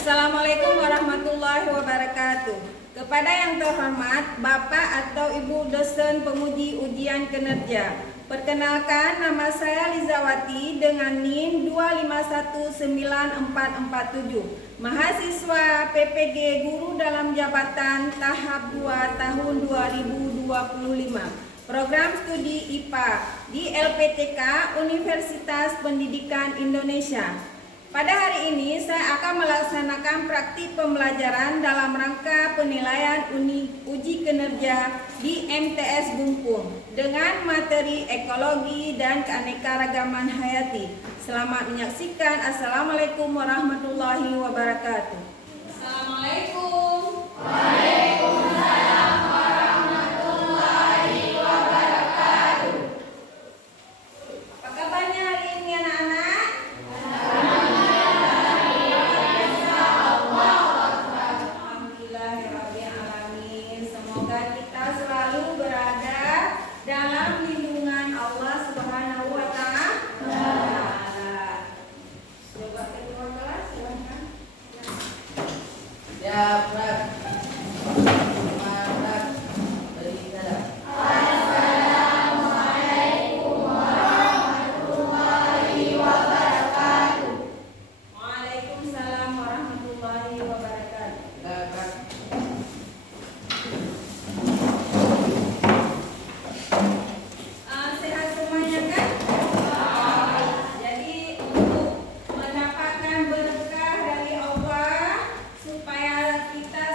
Assalamualaikum warahmatullahi wabarakatuh. Kepada yang terhormat Bapak atau Ibu dosen penguji ujian kinerja, perkenalkan nama saya Lizawati dengan NIM 2519447, mahasiswa PPG Guru dalam Jabatan tahap 2 tahun 2025. Program studi IPA di LPTK Universitas Pendidikan Indonesia. Pada hari ini saya akan melaksanakan praktik pembelajaran dalam rangka penilaian uji kinerja di MTS Bungkung dengan materi ekologi dan keanekaragaman hayati. Selamat menyaksikan. Assalamualaikum warahmatullahi wabarakatuh. Assalamualaikum. Waalaikumsalam warahmatullahi wabarakatuh. Apa kabarnya hari ini anak-anak? Semoga kita selalu berada dalam lindungan Allah Subhanahu wa Ta'ala. Coba ketua kelas silahkan. Ya, Prak. Prak. Berikan. Assalamualaikum warahmatullahi wabarakatuh. Waalaikumsalam warahmatullahi wabarakatuh. Prak. Sehat semuanya kan? Jadi untuk mendapatkan berkah dari Allah supaya kita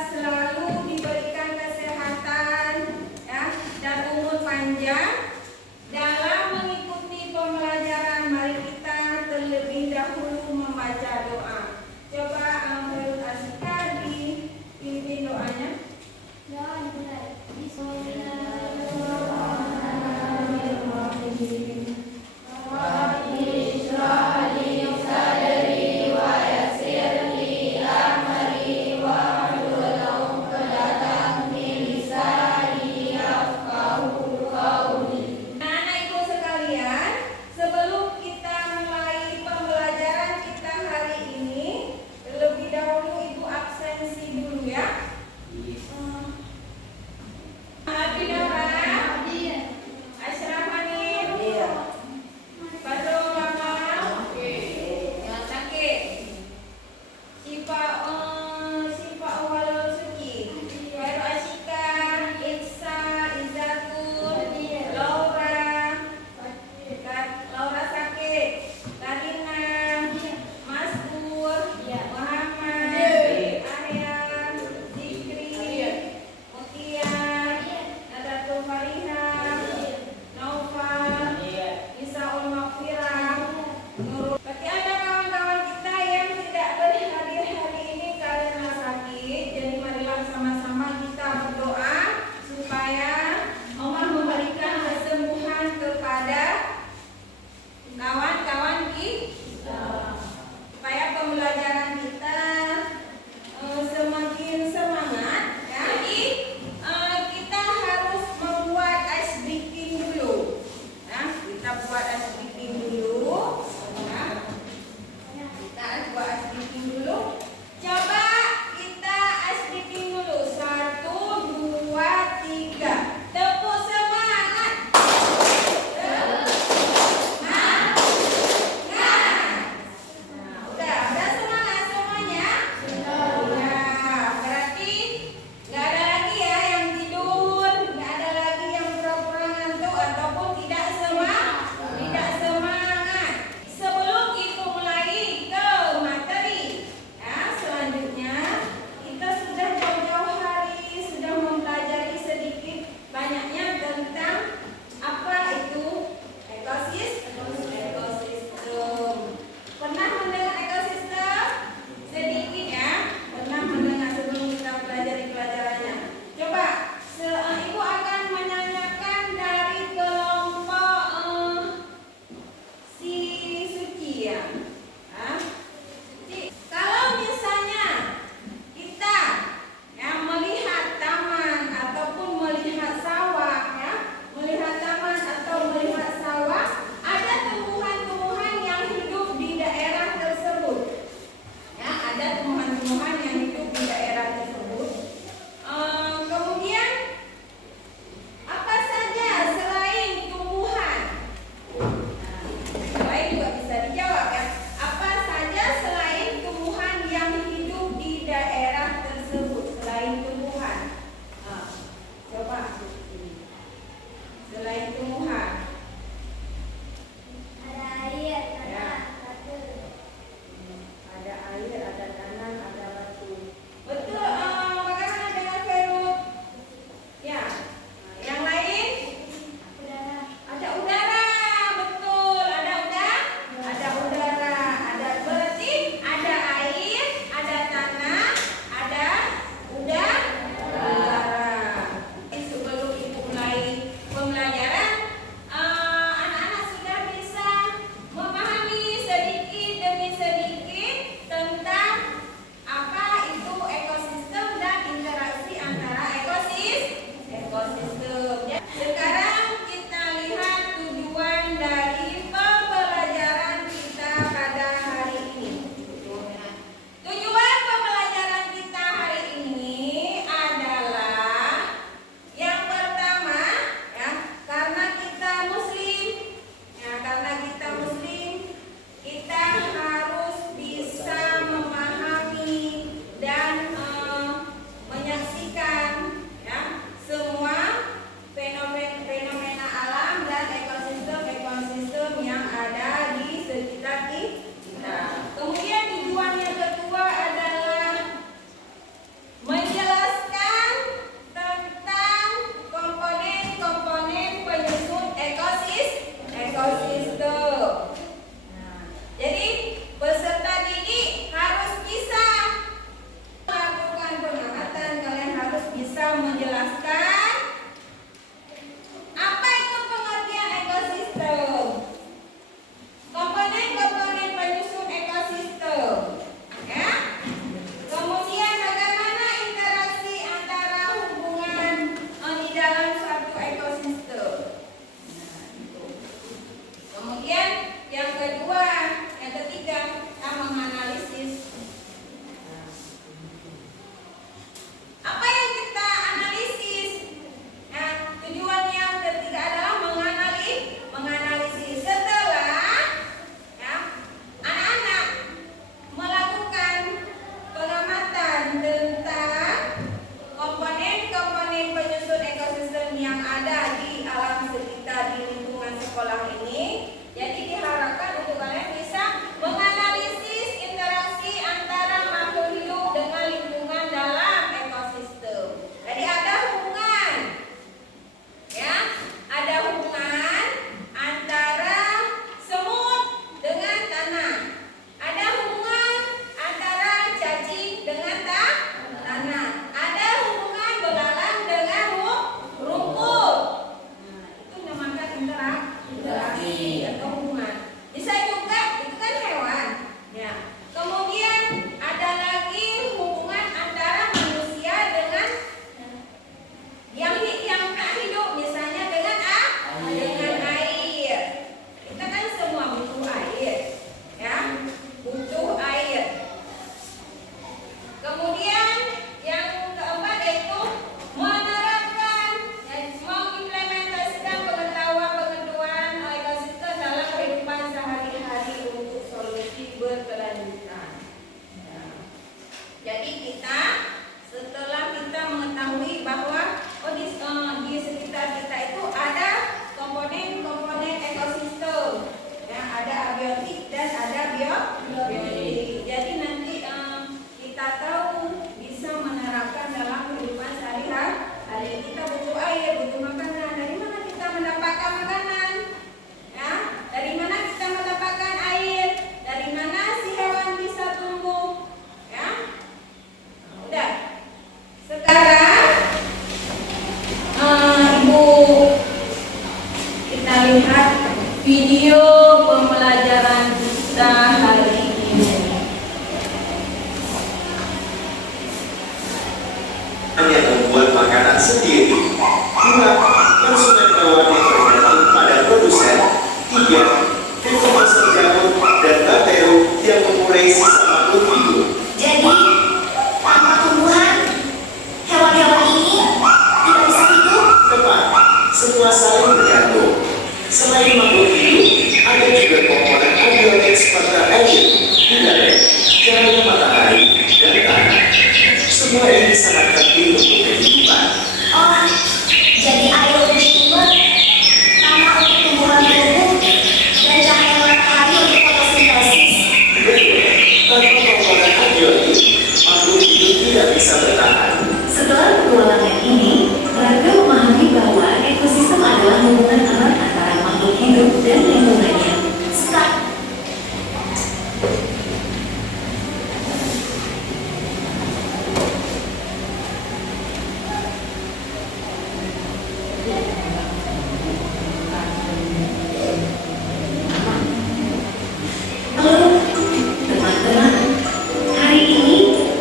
Jadi kita setelah kita mengetahui bahwa di sekitar kita itu ada komponen-komponen ekosistem, ya, ada abiotik dan ada biotik. Jadi nanti kita tahu bisa menerapkan dalam kehidupan sehari-hari. Kita butuh air, butuh makanan. Dari mana kita mendapatkan makanan? Ya, dari mana kita mendapatkan air? Dari mana si hewan bisa tumbuh? Ya, udah. Sekarang Ibu kita lihat video pembelajaran kita hari ini. Hanya membuat makanan sendiri. 2. Konsumen hewan yang bergantung pada produsen. 3. Ekomasel jamur dan bakteri yang mengurai sisa makhluk hidup. Jadi, tanpa tumbuhan, hewan-hewan ini tidak bisa hidup. Tepat, semua saling bergantung. Selain makhluk hidup, ada juga komponen abiotik seperti air, udara, cahaya matahari, dan tanah. Semua ini sangat penting untuk kehidupan. Oh, jadi air untuk sumber, tanah untuk tumbuhan tubuh, dan cahaya matahari untuk fotosintesis. Betul, tanpa komponen abiotik, makhluk hidup tidak bisa bertahan. Setelah petualangan ini, Raga memahami bahwa ekosistem adalah hubungan erat antara makhluk hidup dan lingkungannya. Sekarang, Halo, teman-teman. Hari ini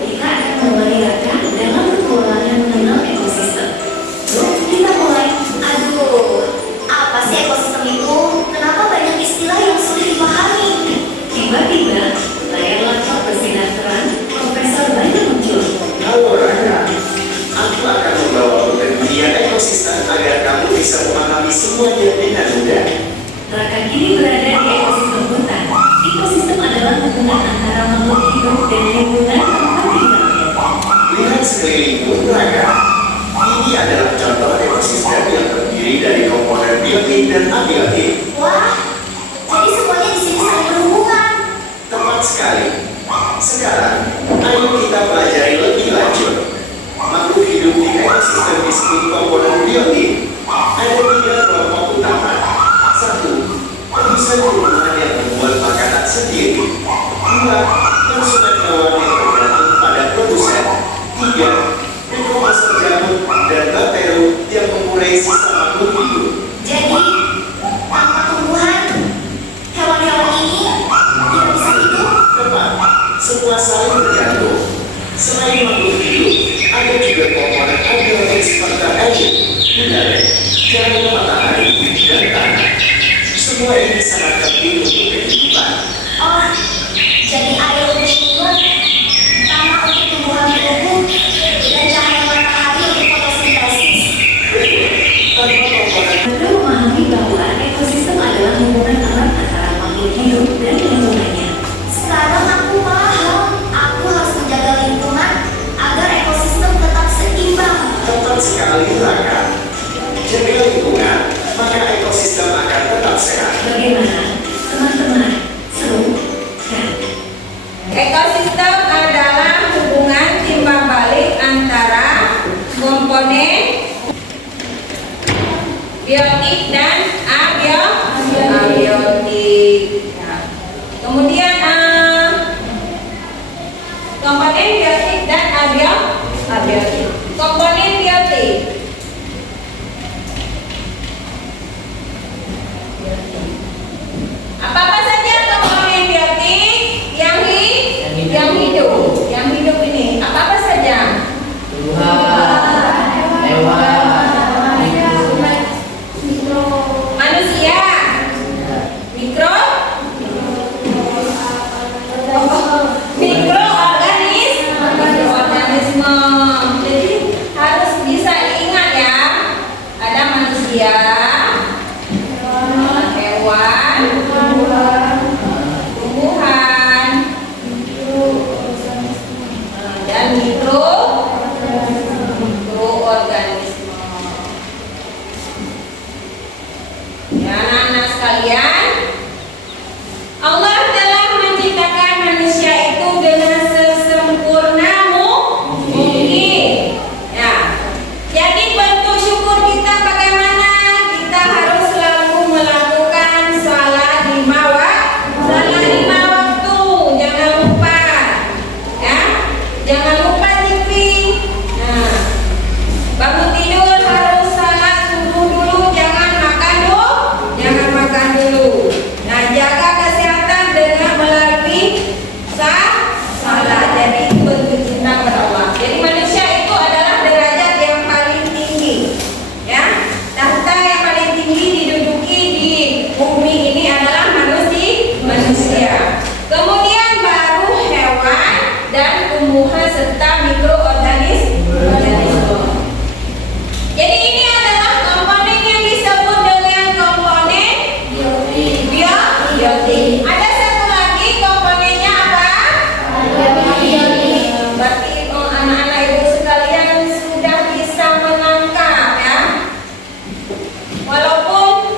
kita akan menemani Raga dalam petualangan mengenal ekosistem. Yuk, kita mulai. aduh, apa sih ekosistem itu? Kenapa banyak istilah yang sulit dipahami? Tiba-tiba, layar laptop bersinar terang, Profesor Banyak muncul. Halo Raka, aku akan membawamu ke dunia ekosistem agar kamu bisa memahami semuanya dengan mudah. Raka kini berada di ekosistem hutan. Ekosistem adalah hubungan antara makhluk hidup dan lingkungan tempat tinggalnya. Lihat sekelilingmu, Raka. Ini adalah contoh ekosistem yang terdiri dari komponen biotik dan abiotik. Wah, jadi semuanya di sini saling berhubungan. Tepat sekali. Sekarang, ayo kita pelajari lebih lanjut. Makhluk hidup di ekosistem disebut komponen biotik. Ada 3 kelompok utama. 1. Produsen tumbuhan yang membuat makanan sendiri. 2. Konsumen hewan yang bergantung pada produsen. 3. Ekomasel jamur dan bakteri yang mengurai sisa makhluk hidup. Jadi, tanpa tumbuhan, hewan-hewan ini tidak bisa hidup. Tepat, semua saling bergantung. Selain makhluk hidup, ada juga komponen abiotik seperti air, udara, cahaya matahari, dan tanah. Semua ini sangat penting untuk kehidupan. Oh, jadi air untuk sumber, tanah untuk tumbuhan tubuh, dan cahaya matahari untuk fotosintesis. Betul, tanpa komponen Raga memahami bahwa ekosistem adalah hubungan erat antara makhluk hidup dan lingkungannya. Sekarang aku paham, aku harus menjaga lingkungan agar ekosistem tetap seimbang. tepat sekali, Raka. Jaga lingkungan, maka ekosistem akan tetap sehat. Bagaimana, teman-teman? Seru, kan? Ekosistem adalah hubungan timbal balik antara komponen biotik dan abiotik. Ya. Kemudian komponen biotik dan abiotik. Komponen biotik. Apa-apa saja komponen biotik yang hidup. Yang hidup ini apa-apa saja? Tuhan, hewan, Manusia, mikro, mikroorganisme. Jadi harus bisa ingat ya. Ada manusia, hewan, Jangan lupa diping. Nah, bangun tidur harus salat subuh dulu, jangan makan dulu. Nah, jaga kesehatan dengan melalui salat. Jadi itu bentuk cinta kepada Allah. Jadi manusia itu adalah derajat yang paling tinggi. Ya, tahta yang paling tinggi diduduki di bumi ini adalah manusia. Kemudian baru hewan dan tumbuhan serta mikroorganisme. Jadi ini adalah komponen yang disebut dengan komponen biotik. Ada satu lagi komponennya apa? Berarti anak-anak ibu sekalian sudah bisa menangkap ya. Walaupun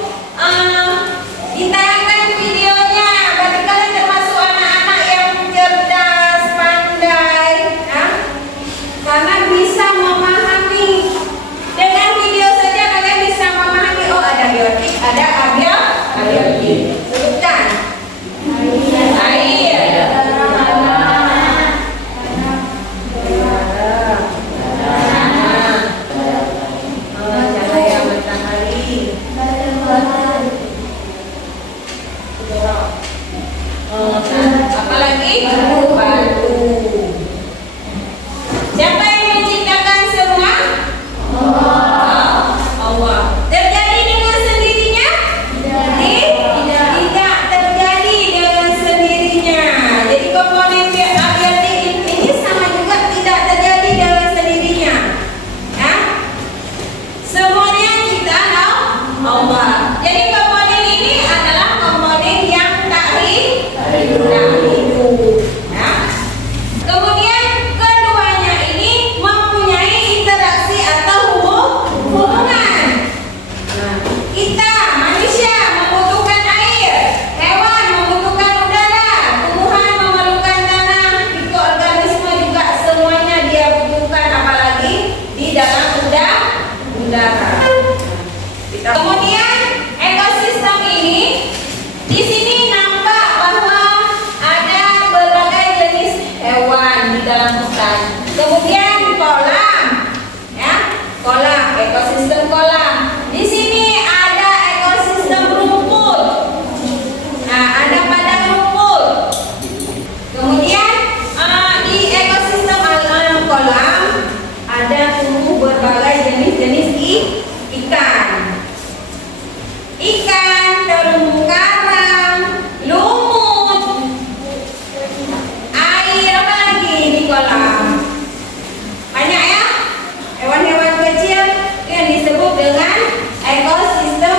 ditayangkan videonya, berarti kalian termasuk anak-anak yang cerdas, pandai ya. Karena bisa memahami. Dengan video saja kalian bisa memahami, oh ada biotik, ada abiotik. Sebutkan. Air. Cahaya matahari. Apalagi? Batu. Siapa yang menciptakan semua? Allah. Terjadi dengan sendirinya? Tidak terjadi dengan sendirinya. Jadi komponen abiotik ini sama juga tidak terjadi dengan sendirinya. Ya? Semuanya ciptaan Allah. Jadi komponen ini adalah komponen yang tak hidup. Ya? Kemudian keduanya ini mempunyai interaksi atau hubungan. Nah, kita manusia membutuhkan air, hewan membutuhkan udara, tumbuhan memerlukan tanah, mikroorganisme juga semuanya dia butuhkan, apalagi di dalam udara. Kemudian ekosistem ini di sini nampak bahwa ada berbagai jenis hewan di dalam hutan. Kemudian kolam, ya, kolam, ekosistem kolam. Di sini ada ekosistem rumput. Nah, ada padang rumput. Kemudian di ekosistem kolam ada tumbuh berbagai jenis-jenis ikan. Ikan, terumbu karang, lumut, air, apa lagi di kolam? Banyak ya, hewan-hewan kecil yang disebut dengan ekosistem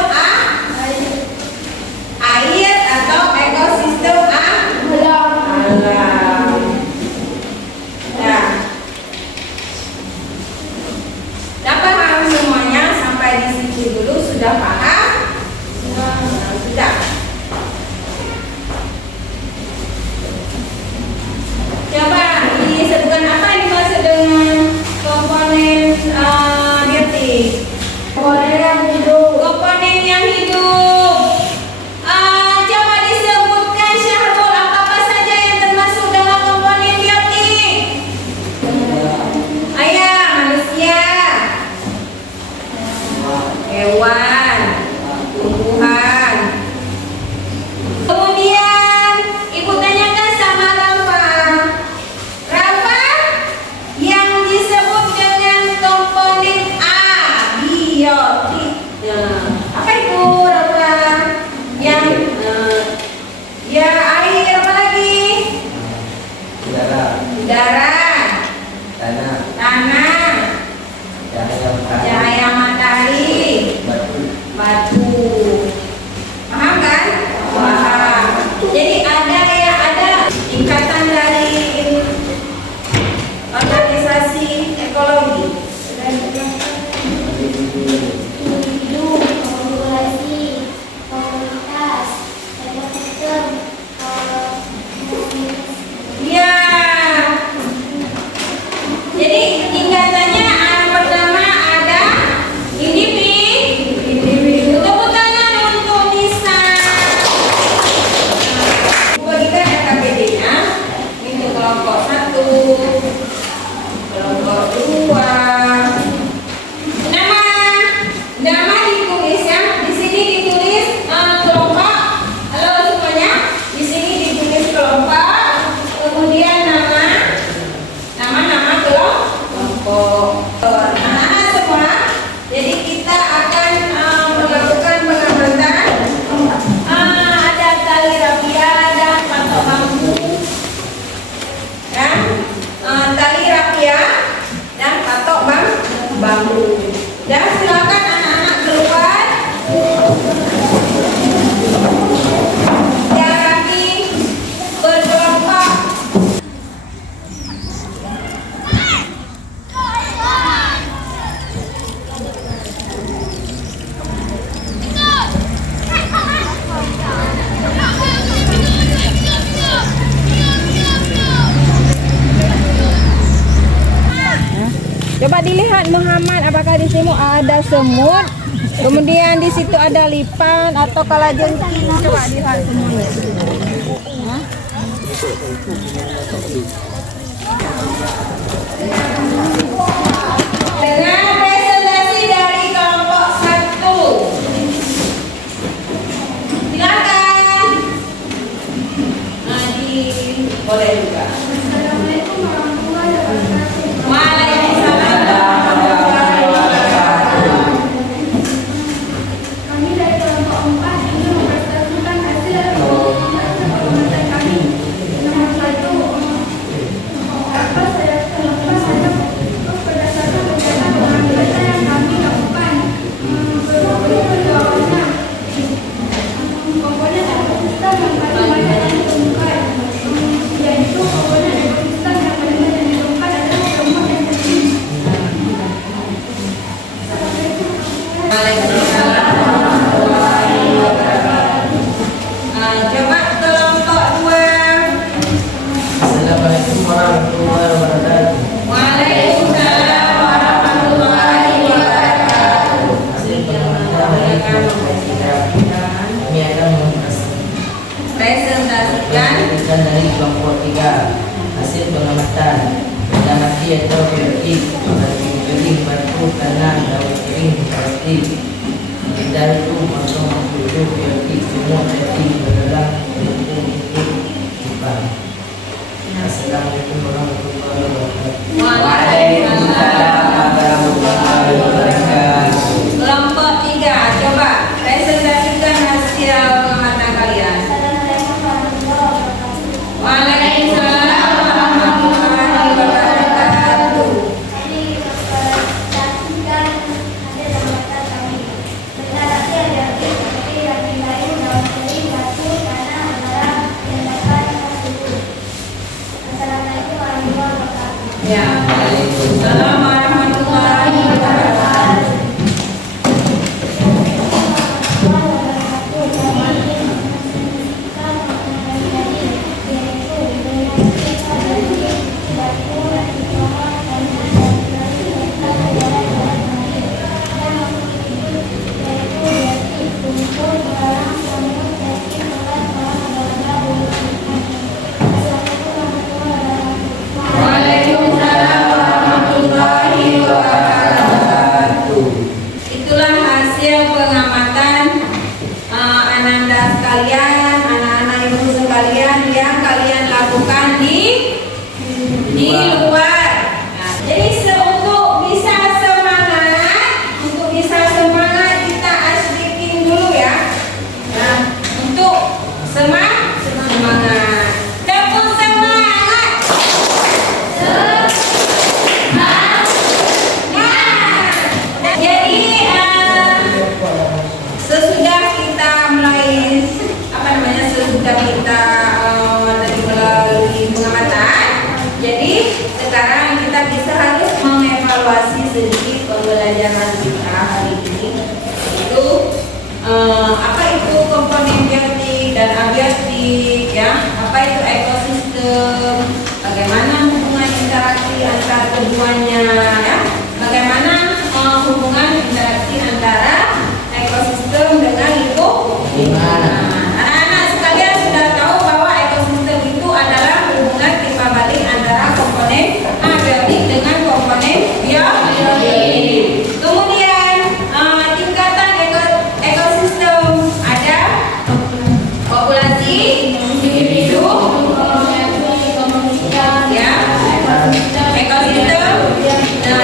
air atau ekosistem alam. Nah, dapat paham semuanya sampai di situ dulu, sudah paham? Sudah. Coba disebutkan apa yang dimaksud dengan komponen biotik? Komponen yang hidup. Komponen yang hidup. Coba disebutkan Syahrul, apa saja yang termasuk dalam komponen biotik? Ayah, manusia, hewan. bambu. Dan silakan anak-anak keluar. Jalan kaki berkelompok. Coba dilihat Muhammad, apakah di sini ada semut, kemudian di situ ada lipan atau kalajengking. Coba dilihat semuanya. Hah? Dengan presentasi dari kelompok 1. Silakan. Nadi, boleh juga. Assalamualaikum warahmatullahi wabarakatuh. Waalaikumsalam warahmatullahi wabarakatuh. Kami dari kelompok 4 ingin mempresentasikan hasil pengamatan kami. Nomor 1, apa saya berdasarkan kegiatan pengamatan yang kami lakukan. Berikutnya komponen ekosistem yang paling banyak yang ditemukan, yaitu komponen ekosistem yang paling banyak ditemukan adalah semut dan cacing. Waalaikumsalam warahmatullahi wabarakatuh. Coba kelompok 2. Assalamualaikum warahmatullahi wabarakatuh. Waalaikumsalam warahmatullahi wabarakatuh. Mereka mempresentasikan Presentasikan dari kelompok 3 hasil pengamatan benda mati atau biotik batu kering, batu tanah, daun kering, plastik. Benda itu masuk hidup biotik semua jadi berdalam bentuk Jepang. Assalamualaikum warahmatullahi wabarakatuh. Waalaikumsalam warahmatullahi wabarakatuh. kelompok 3. Coba presentasikan hasil pengamatan kalian. Waalaikumsalam warahmatullahi wabarakatuh. Kami mempresentasikan hasil pengamatan kami. Benda mati ada seperti daging kayu, daun kering, batu, tanah, alam yang dapat tertutup. Assalamualaikum warahmatullahi wabarakatuh. Ya, waalaikumsalam warahmatullahi wabarakatuh. Waalaikumsalam warahmatullahi wabarakatuh. Itulah hasil pengamatan Ananda sekalian, anak-anak ibu sekalian yang kalian lakukan di luar. Nah, jadi untuk bisa semangat kita aslikin dulu ya. Nah, untuk semangat. Tepuk semangat. Jadi sesudah kita mulai sesudah kita dari melalui pengamatan, jadi sekarang kita bisa harus mengevaluasi sedikit pembelajaran kita hari ini, yaitu apa itu komponen biotik dan abiotik, ya, apa itu ekosistem, bagaimana hubungan interaksi antara keduanya, ya, bagaimana hubungan interaksi antara ekosistem dengan lingkungan. Anak-anak sekalian sudah tahu bahwa ekosistem itu adalah hubungan timbal balik antara komponen abiotik dengan komponen biotik. Kemudian tingkatan ekosistem ada populasi individu, ya, ekosistem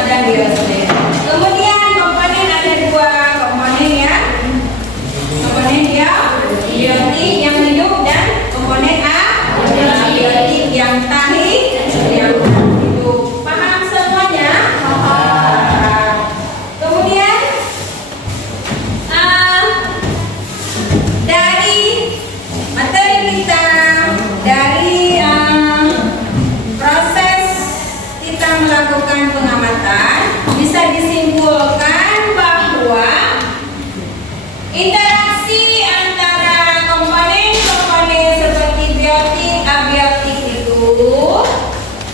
dan biosfer. Kemudian komponen ada 2 komponen, ya, komponen biotik yang hidup dan komponen abiotik yang yang hidup. Paham semuanya? melakukan pengamatan, bisa disimpulkan bahwa interaksi antara komponen-komponen seperti biotik, abiotik itu,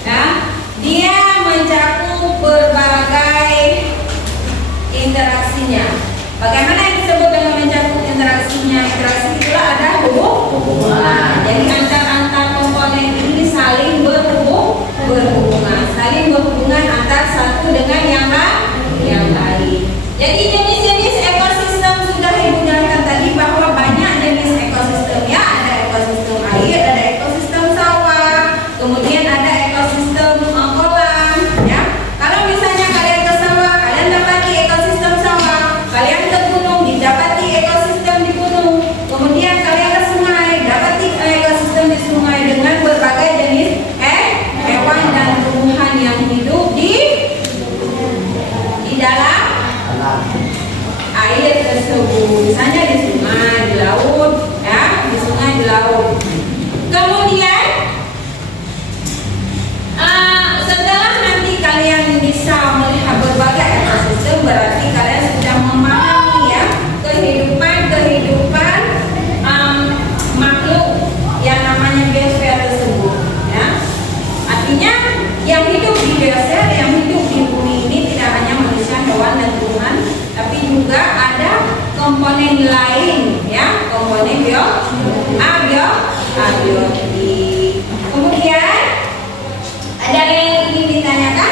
ya, dia mencakup berbagai interaksinya. Bagaimana yang disebut dengan mencakup interaksinya? Interaksi itulah ada hubungan. Jadi antar komponen ini saling berhubungan, saling berhubungan antar satu dengan yang lain. Jadi jenis-jenis ekosistem sudah Ibu jelaskan tadi bahwa banyak jenis ekosistem, ya. Ada ekosistem air, ada ekosistem sawah, kemudian ada ekosistem kolam, ya. Kalau misalnya kalian ke sawah, kalian dapati ekosistem sawah. Kalian ke gunung, didapati ekosistem di gunung. Kemudian kalian ke sungai, dapati ekosistem di sungai dengan berbagai jenis hewan dan tumbuhan yang hidup di dalam air tersebut. Misalnya di sungai, di laut, ya, di sungai, di laut. Kemudian setelah nanti kalian bisa melihat berbagai ekosistem, berarti kalian sudah memahami, ya, kehidupan makhluk yang namanya biosfer tersebut, ya. Artinya yang hidup di biosfer, yang hidup di bumi ini tidak hanya manusia, hewan dan tumbuhan, tapi juga ada komponen lain, ya, komponen abiotik. Kemudian ada yang ingin ditanyakan?